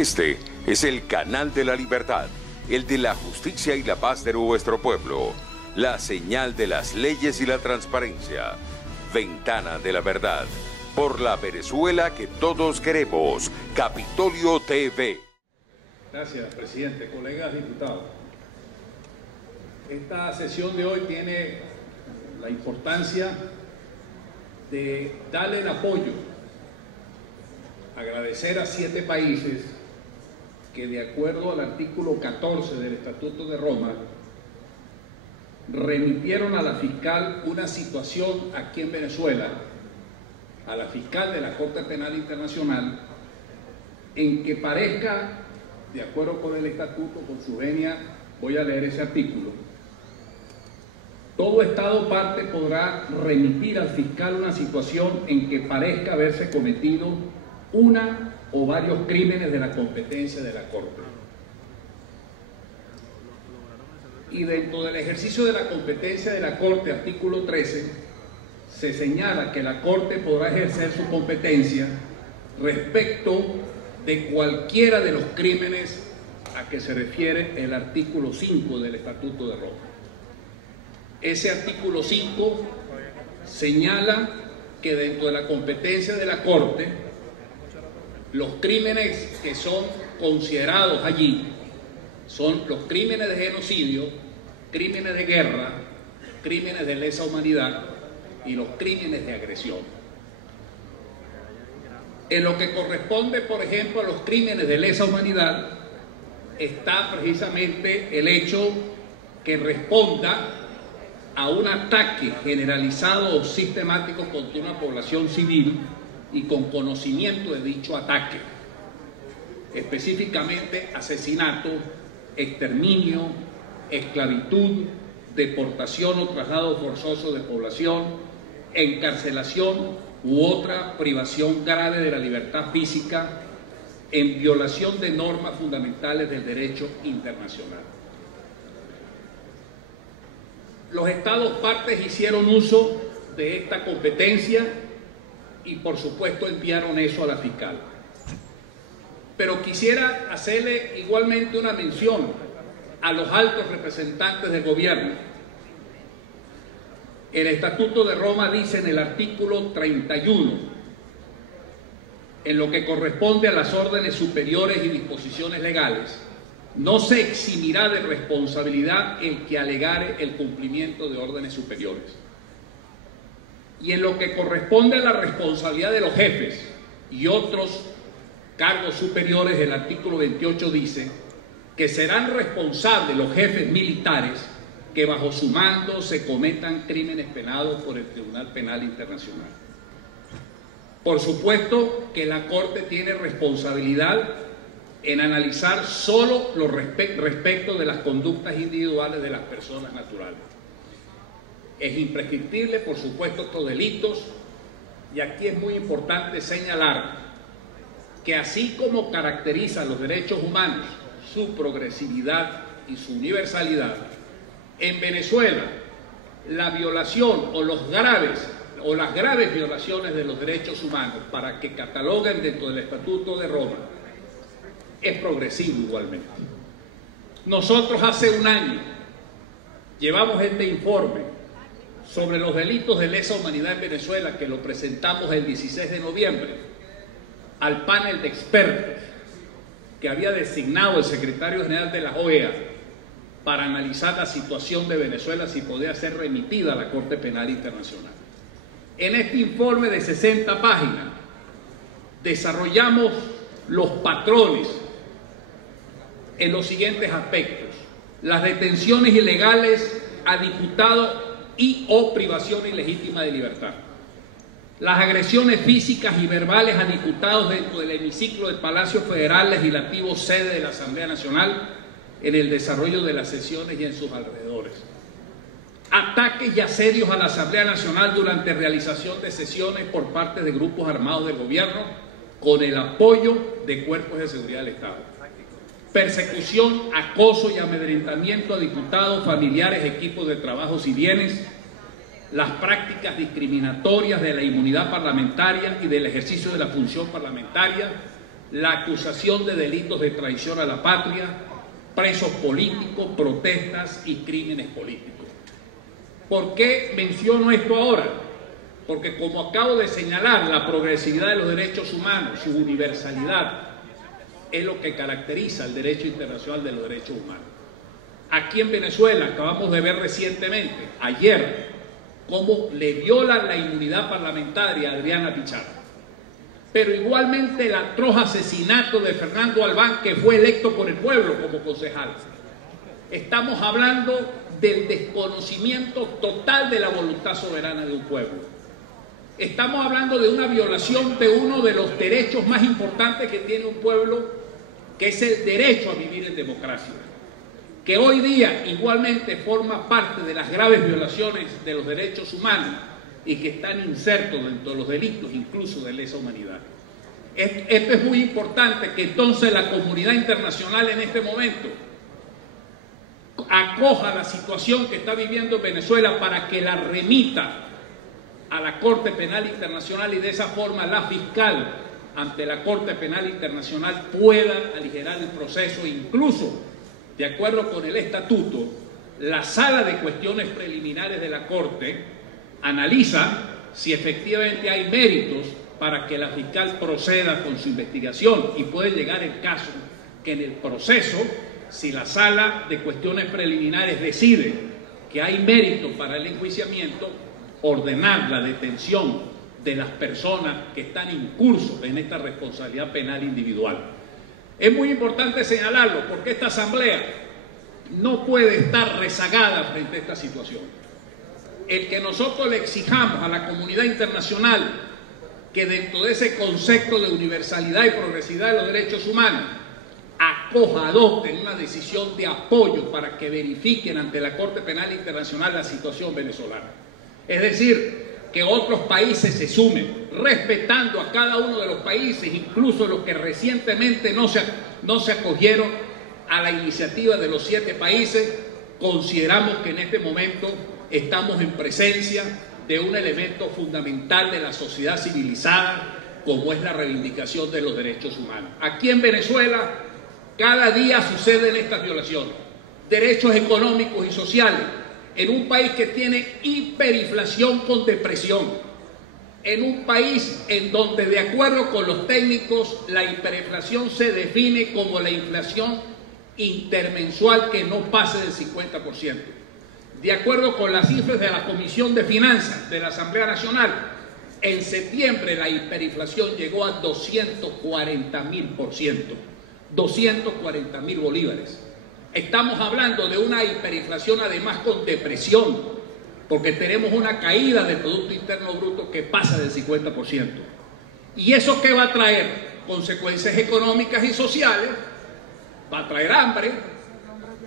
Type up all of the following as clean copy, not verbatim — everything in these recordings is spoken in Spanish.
Este es el canal de la libertad, el de la justicia y la paz de nuestro pueblo, la señal de las leyes y la transparencia, Ventana de la Verdad, por la Venezuela que todos queremos, Capitolio TV. Gracias, presidente. Colegas diputados, esta sesión de hoy tiene la importancia de darle el apoyo, agradecer a 7 países que, de acuerdo al artículo 14 del Estatuto de Roma, remitieron a la fiscal una situación aquí en Venezuela, a la fiscal de la Corte Penal Internacional, en que parezca, de acuerdo con el estatuto, con su venia, voy a leer ese artículo: todo Estado parte podrá remitir al fiscal una situación en que parezca haberse cometido una o varios crímenes de la competencia de la Corte. Y dentro del ejercicio de la competencia de la Corte, artículo 13, se señala que la Corte podrá ejercer su competencia respecto de cualquiera de los crímenes a que se refiere el artículo 5 del Estatuto de Roma. Ese artículo 5 señala que dentro de la competencia de la Corte, los crímenes que son considerados allí son los crímenes de genocidio, crímenes de guerra, crímenes de lesa humanidad y los crímenes de agresión. En lo que corresponde, por ejemplo, a los crímenes de lesa humanidad, está precisamente el hecho que responda a un ataque generalizado o sistemático contra una población civil y con conocimiento de dicho ataque, específicamente asesinato, exterminio, esclavitud, deportación o traslado forzoso de población, encarcelación u otra privación grave de la libertad física en violación de normas fundamentales del derecho internacional. Los Estados partes hicieron uso de esta competencia y, por supuesto, enviaron eso a la fiscal. Pero quisiera hacerle igualmente una mención a los altos representantes del gobierno. El Estatuto de Roma dice en el artículo 31, en lo que corresponde a las órdenes superiores y disposiciones legales, no se eximirá de responsabilidad el que alegare el cumplimiento de órdenes superiores. Y en lo que corresponde a la responsabilidad de los jefes y otros cargos superiores, el artículo 28 dice que serán responsables los jefes militares que bajo su mando se cometan crímenes penados por el Tribunal Penal Internacional. Por supuesto que la Corte tiene responsabilidad en analizar solo lo respecto de las conductas individuales de las personas naturales. Es imprescriptible, por supuesto, estos delitos, y aquí es muy importante señalar que así como caracterizan los derechos humanos su progresividad y su universalidad, en Venezuela la violación o las graves violaciones de los derechos humanos, para que cataloguen dentro del Estatuto de Roma, es progresivo igualmente. Nosotros hace un año llevamos este informe sobre los delitos de lesa humanidad en Venezuela, que lo presentamos el 16 de noviembre al panel de expertos que había designado el secretario general de la OEA para analizar la situación de Venezuela, si podía ser remitida a la Corte Penal Internacional. En este informe de 60 páginas desarrollamos los patrones en los siguientes aspectos: las detenciones ilegales a diputados y o privación ilegítima de libertad, las agresiones físicas y verbales a diputados dentro del hemiciclo del Palacio Federal Legislativo, sede de la Asamblea Nacional, en el desarrollo de las sesiones y en sus alrededores, ataques y asedios a la Asamblea Nacional durante realización de sesiones por parte de grupos armados del gobierno con el apoyo de cuerpos de seguridad del Estado, persecución, acoso y amedrentamiento a diputados, familiares, equipos de trabajos y bienes, las prácticas discriminatorias de la inmunidad parlamentaria y del ejercicio de la función parlamentaria, la acusación de delitos de traición a la patria, presos políticos, protestas y crímenes políticos. ¿Por qué menciono esto ahora? Porque, como acabo de señalar, la progresividad de los derechos humanos, su universalidad, es lo que caracteriza el derecho internacional de los derechos humanos. Aquí en Venezuela acabamos de ver recientemente, ayer, cómo le violan la inmunidad parlamentaria a Adriana Pichardo. Pero igualmente el atroz asesinato de Fernando Albán, que fue electo por el pueblo como concejal. Estamos hablando del desconocimiento total de la voluntad soberana de un pueblo. Estamos hablando de una violación de uno de los derechos más importantes que tiene un pueblo, que es el derecho a vivir en democracia, que hoy día igualmente forma parte de las graves violaciones de los derechos humanos y que están insertos dentro de los delitos, incluso de lesa humanidad. Esto es muy importante, que entonces la comunidad internacional en este momento acoja la situación que está viviendo Venezuela para que la remita a la Corte Penal Internacional, y de esa forma la fiscal ante la Corte Penal Internacional pueda aligerar el proceso. Incluso, de acuerdo con el estatuto, la Sala de Cuestiones Preliminares de la Corte analiza si efectivamente hay méritos para que la fiscal proceda con su investigación, y puede llegar el caso que en el proceso, si la Sala de Cuestiones Preliminares decide que hay mérito para el enjuiciamiento, ordenar la detención de las personas que están incursos en esta responsabilidad penal individual. Es muy importante señalarlo, porque esta asamblea no puede estar rezagada frente a esta situación. El que nosotros le exijamos a la comunidad internacional que dentro de ese concepto de universalidad y progresividad de los derechos humanos acoja, adopten una decisión de apoyo para que verifiquen ante la Corte Penal Internacional la situación venezolana. Es decir, que otros países se sumen, respetando a cada uno de los países, incluso los que recientemente no se acogieron a la iniciativa de los 7 países. Consideramos que en este momento estamos en presencia de un elemento fundamental de la sociedad civilizada, como es la reivindicación de los derechos humanos. Aquí en Venezuela, cada día suceden estas violaciones, derechos económicos y sociales, en un país que tiene hiperinflación con depresión, en un país en donde, de acuerdo con los técnicos, la hiperinflación se define como la inflación intermensual que no pase del 50%. De acuerdo con las cifras de la Comisión de Finanzas de la Asamblea Nacional, en septiembre la hiperinflación llegó a 240.000%, 240.000 bolívares. Estamos hablando de una hiperinflación además con depresión, porque tenemos una caída del Producto Interno Bruto que pasa del 50%. ¿Y eso qué va a traer? Consecuencias económicas y sociales. Va a traer hambre,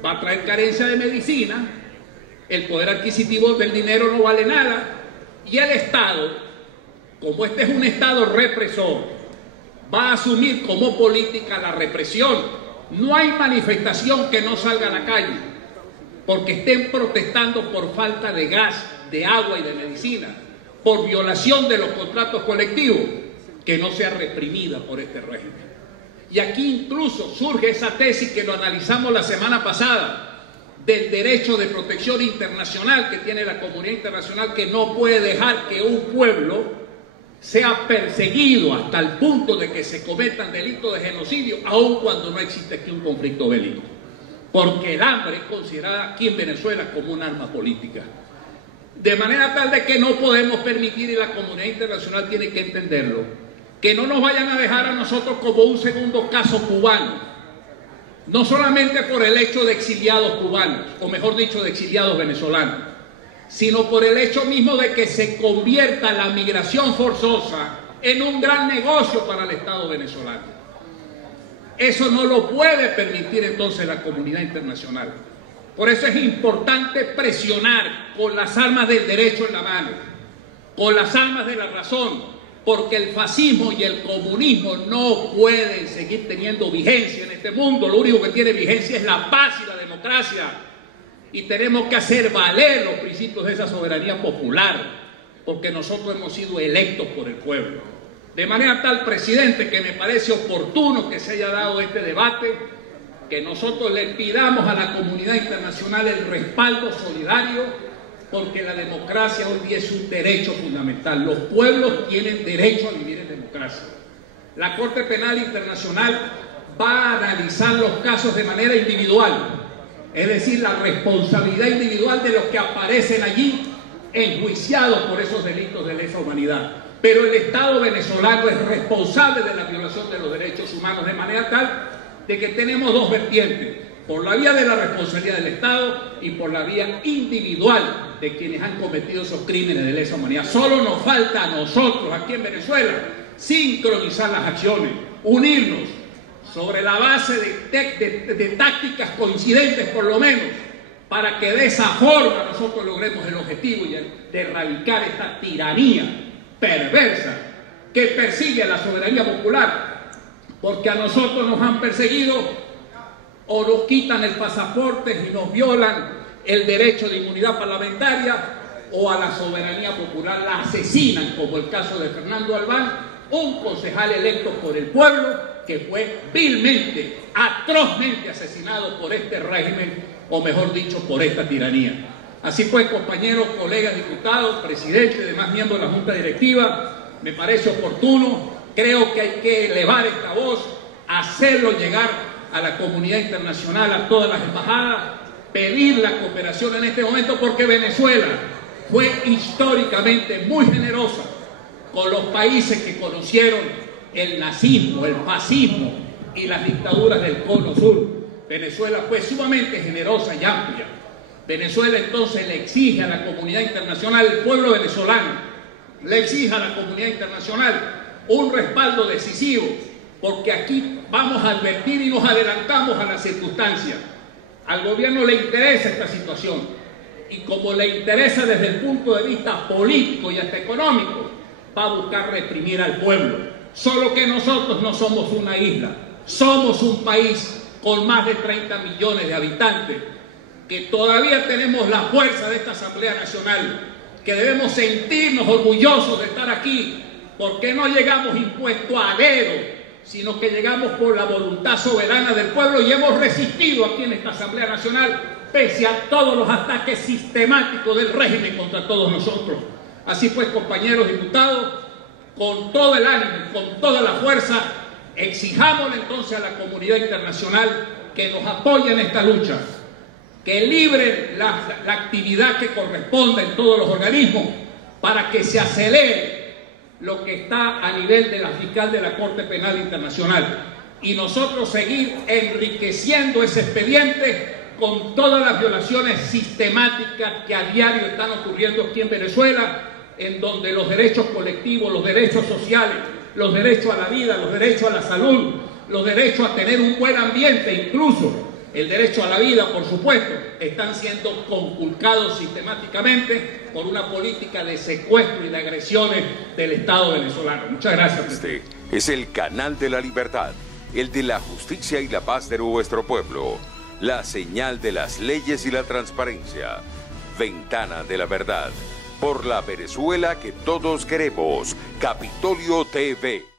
va a traer carencia de medicina, el poder adquisitivo del dinero no vale nada, y el Estado, como este es un Estado represor, va a asumir como política la represión. No hay manifestación que no salga a la calle porque estén protestando por falta de gas, de agua y de medicina, por violación de los contratos colectivos, que no sea reprimida por este régimen. Y aquí incluso surge esa tesis que lo analizamos la semana pasada, del derecho de protección internacional que tiene la comunidad internacional, que no puede dejar que un pueblo sea perseguido hasta el punto de que se cometan delitos de genocidio, aun cuando no existe aquí un conflicto bélico. Porque el hambre es considerada aquí en Venezuela como un arma política. De manera tal de que no podemos permitir, y la comunidad internacional tiene que entenderlo, que no nos vayan a dejar a nosotros como un segundo caso cubano. No solamente por el hecho de exiliados cubanos, o mejor dicho, de exiliados venezolanos, sino por el hecho mismo de que se convierta la migración forzosa en un gran negocio para el Estado venezolano. Eso no lo puede permitir entonces la comunidad internacional. Por eso es importante presionar con las armas del derecho en la mano, con las armas de la razón, porque el fascismo y el comunismo no pueden seguir teniendo vigencia en este mundo. Lo único que tiene vigencia es la paz y la democracia. Y tenemos que hacer valer los principios de esa soberanía popular, porque nosotros hemos sido electos por el pueblo. De manera tal, presidente, que me parece oportuno que se haya dado este debate, que nosotros le pidamos a la comunidad internacional el respaldo solidario, porque la democracia hoy día es un derecho fundamental. Los pueblos tienen derecho a vivir en democracia. La Corte Penal Internacional va a analizar los casos de manera individual, es decir, la responsabilidad individual de los que aparecen allí enjuiciados por esos delitos de lesa humanidad. Pero el Estado venezolano es responsable de la violación de los derechos humanos, de manera tal de que tenemos dos vertientes: por la vía de la responsabilidad del Estado y por la vía individual de quienes han cometido esos crímenes de lesa humanidad. Solo nos falta a nosotros aquí en Venezuela sincronizar las acciones, unirnos sobre la base de tácticas coincidentes por lo menos, para que de esa forma nosotros logremos el objetivo de erradicar esta tiranía perversa que persigue a la soberanía popular, porque a nosotros nos han perseguido o nos quitan el pasaporte y nos violan el derecho de inmunidad parlamentaria, o a la soberanía popular la asesinan, como el caso de Fernando Albán, un concejal electo por el pueblo que fue vilmente, atrozmente asesinado por este régimen, o mejor dicho, por esta tiranía. Así pues, compañeros, colegas diputados, presidente, demás miembros de la Junta Directiva, me parece oportuno, creo que hay que elevar esta voz, hacerlo llegar a la comunidad internacional, a todas las embajadas, pedir la cooperación en este momento, porque Venezuela fue históricamente muy generosa con los países que conocieron el nazismo, el fascismo y las dictaduras del Cono Sur. Venezuela fue sumamente generosa y amplia. Venezuela entonces le exige a la comunidad internacional, el pueblo venezolano, le exige a la comunidad internacional un respaldo decisivo, porque aquí vamos a advertir y nos adelantamos a las circunstancias. Al gobierno le interesa esta situación, y como le interesa desde el punto de vista político y hasta económico, va a buscar reprimir al pueblo. Solo que nosotros no somos una isla, somos un país con más de 30 millones de habitantes, que todavía tenemos la fuerza de esta Asamblea Nacional, que debemos sentirnos orgullosos de estar aquí, porque no llegamos impuesto a dedo, sino que llegamos por la voluntad soberana del pueblo y hemos resistido aquí en esta Asamblea Nacional, pese a todos los ataques sistemáticos del régimen contra todos nosotros. Así pues, compañeros diputados, con todo el ánimo, con toda la fuerza, exijamos entonces a la comunidad internacional que nos apoye en esta lucha, que libren la actividad que corresponde en todos los organismos para que se acelere lo que está a nivel de la fiscal de la Corte Penal Internacional, y nosotros seguir enriqueciendo ese expediente con todas las violaciones sistemáticas que a diario están ocurriendo aquí en Venezuela, en donde los derechos colectivos, los derechos sociales, los derechos a la vida, los derechos a la salud, los derechos a tener un buen ambiente, incluso el derecho a la vida, por supuesto, están siendo conculcados sistemáticamente por una política de secuestro y de agresiones del Estado venezolano. Muchas gracias, presidente. Este es el canal de la libertad, el de la justicia y la paz de nuestro pueblo, la señal de las leyes y la transparencia, Ventana de la Verdad, por la Venezuela que todos queremos, Capitolio TV.